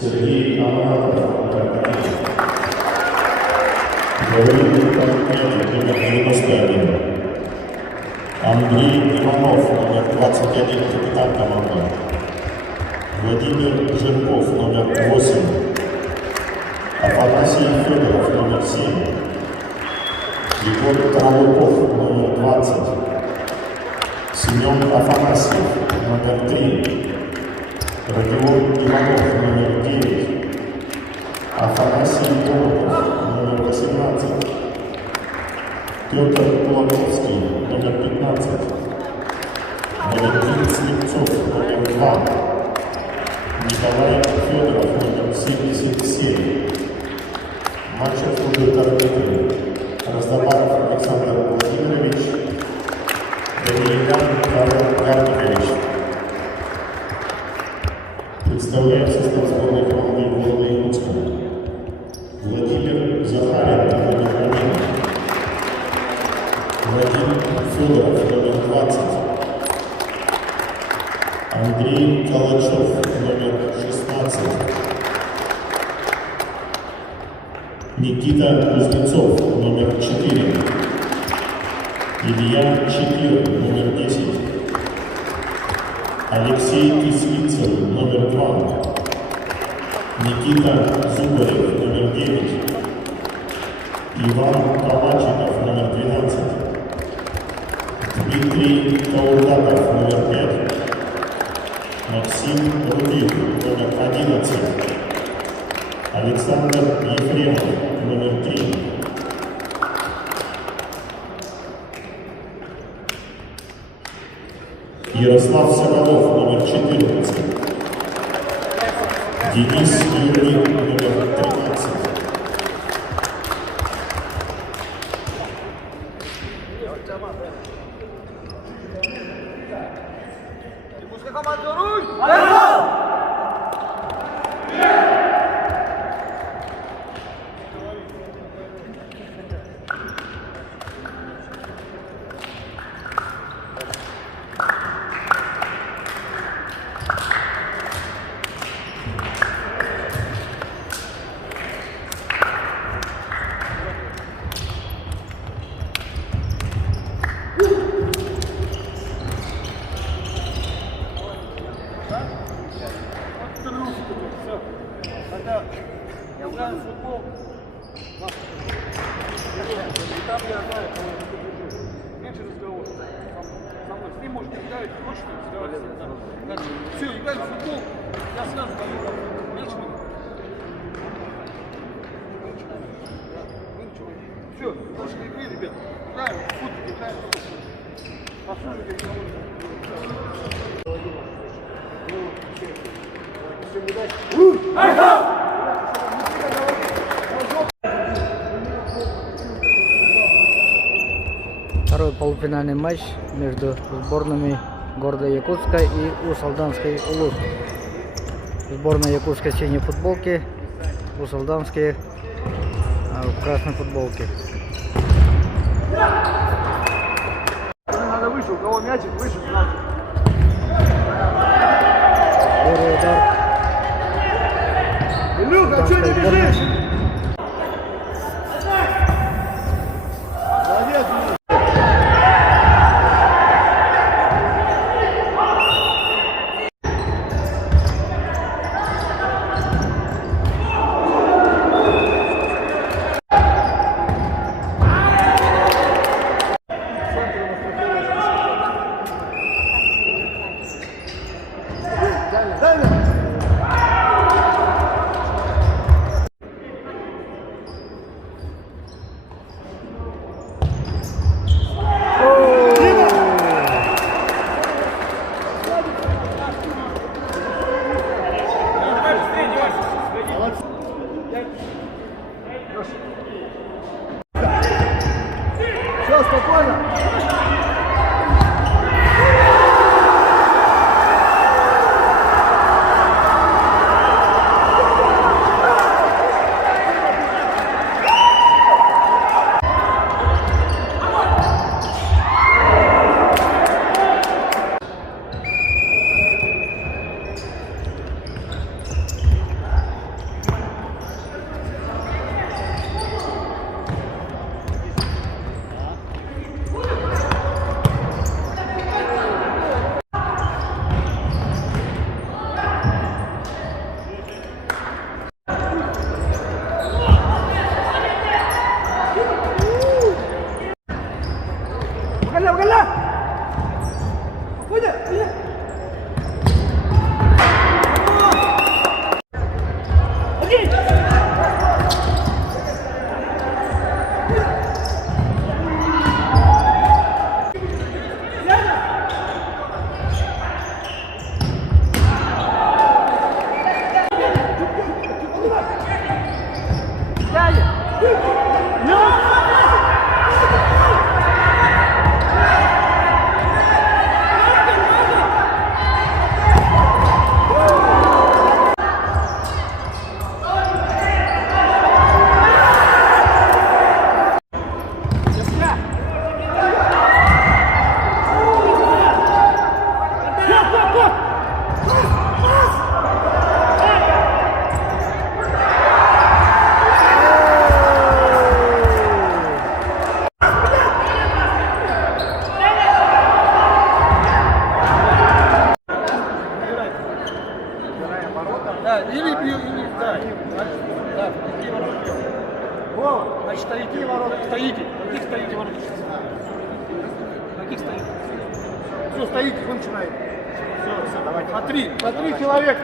Сергей Аманатов, номер 1. Гаврилов Константин, номер 91. Андрей Иванов, номер 21, капитан команды. Владимир Жирков, номер 8. Афанасий Федоров, номер 7. Егор Таралуков, номер 20. Семен Афанасьев, номер 3. Родион Иванов, номер 9. Афанасий Голубов, номер 18. Петр Кулаковский, номер 15. Валентин Слепцов, номер 2. Николай Федоров, номер 77. Мачев Федор Дмитрий. Раздобаров Александр Владимирович. Данилян Павел Гарникович. Представляем состав сборной команды города Якутска. Владимир Захарин, номер 1. Владимир Федоров, номер 20. Андрей Калачев, номер 16. Никита Кузнецов, номер 4. Илья Чекир, номер 10. Алексей Кислицын, номер 2. Никита Зубарев, номер 9. Иван Калачиков, номер 12. Дмитрий Каурдаков, номер 5. Максим Рудик, номер 11. Александр Ефремов, номер 3. Ярослав Соколов, номер 14. Денис Юрьев, номер 13. Я играю в футбол. Там я знаю, кого я держу. Меньше разговоров. Со мной. С ним можете играть, хочешь разговаривать. Все, играем в футбол. Я сразу пойду. Меньше. Все, больше не игры, ребят. Играем в футбол, играем в футбол. Послушайте, как Второй полуфинальный матч между сборными города Якутска и Усалданской Улус. Сборная Якутска в синей футболке, Усалданские в красной футболке. надо выше, у кого мячик, выше надо. Первый удар. Илюха, что ты бежишь? Молодец, или бью, или да. Да, какие ворота бьем. Гол, значит, стоите ворота. Стоите. Каких стоите ворота? Каких стоите? Все, стоите, вы начинаете. Все, давайте. По три человека.